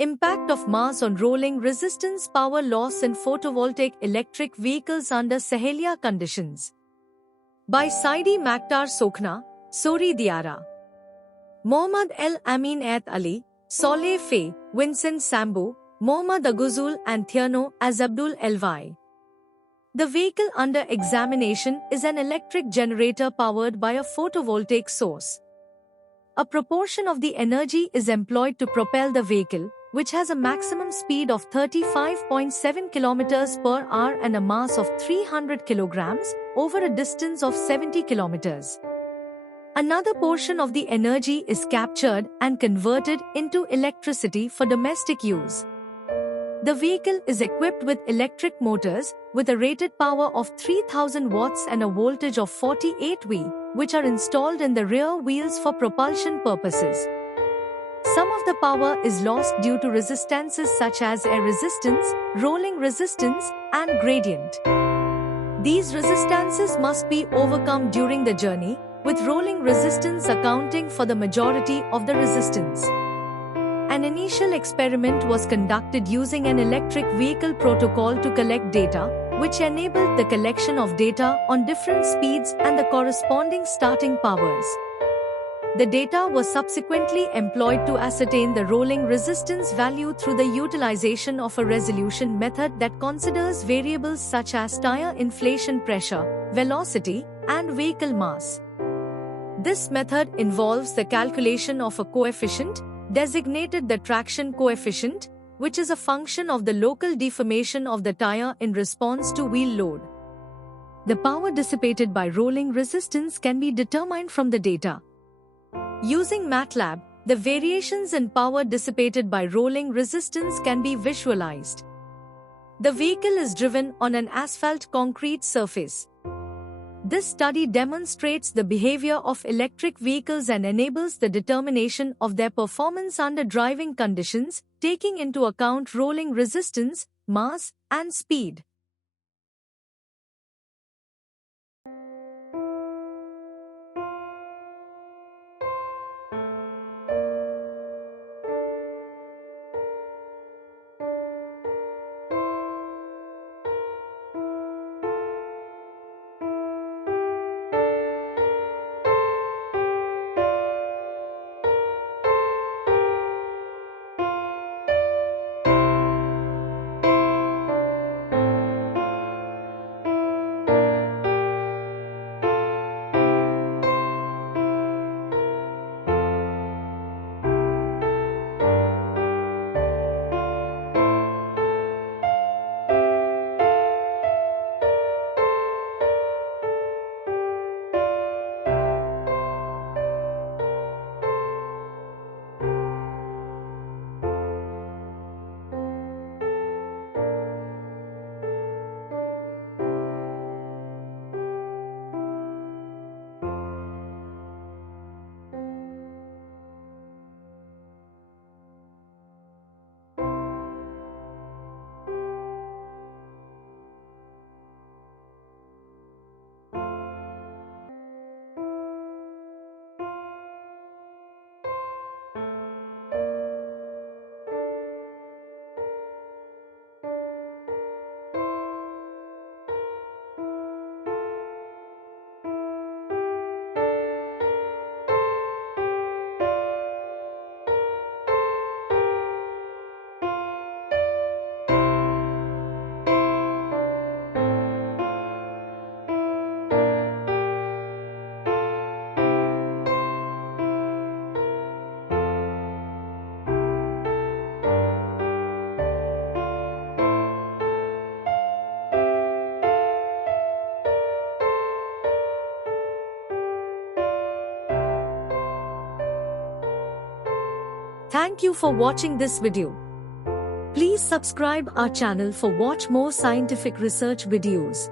Impact of mass on rolling resistance power loss in photovoltaic electric vehicles under Saheliya conditions. By Saidi Maktar Sokhna, Sori Diara. Mohammad El Amin Et Ali, Soleh Fay, Vincent Sambu, Mohammad Aguzul and Thierno as Abdul Elvai. The vehicle under examination is an electric generator powered by a photovoltaic source. A proportion of the energy is employed to propel the vehicle, which has a maximum speed of 35.7 km per hour and a mass of 300 kg over a distance of 70 km. Another portion of the energy is captured and converted into electricity for domestic use. The vehicle is equipped with electric motors with a rated power of 3000 watts and a voltage of 48 V, which are installed in the rear wheels for propulsion purposes. Some of the power is lost due to resistances such as air resistance, rolling resistance, and gradient. These resistances must be overcome during the journey, with rolling resistance accounting for the majority of the resistance. An initial experiment was conducted using an electric vehicle protocol to collect data, which enabled the collection of data on different speeds and the corresponding starting powers. The data was subsequently employed to ascertain the rolling resistance value through the utilization of a resolution method that considers variables such as tire inflation pressure, velocity, and vehicle mass. This method involves the calculation of a coefficient, designated the traction coefficient, which is a function of the local deformation of the tire in response to wheel load. The power dissipated by rolling resistance can be determined from the data. Using MATLAB, the variations in power dissipated by rolling resistance can be visualized. The vehicle is driven on an asphalt concrete surface. This study demonstrates the behavior of electric vehicles and enables the determination of their performance under driving conditions, taking into account rolling resistance, mass, and speed. Thank you for watching this video. Please subscribe our channel for watch more scientific research videos.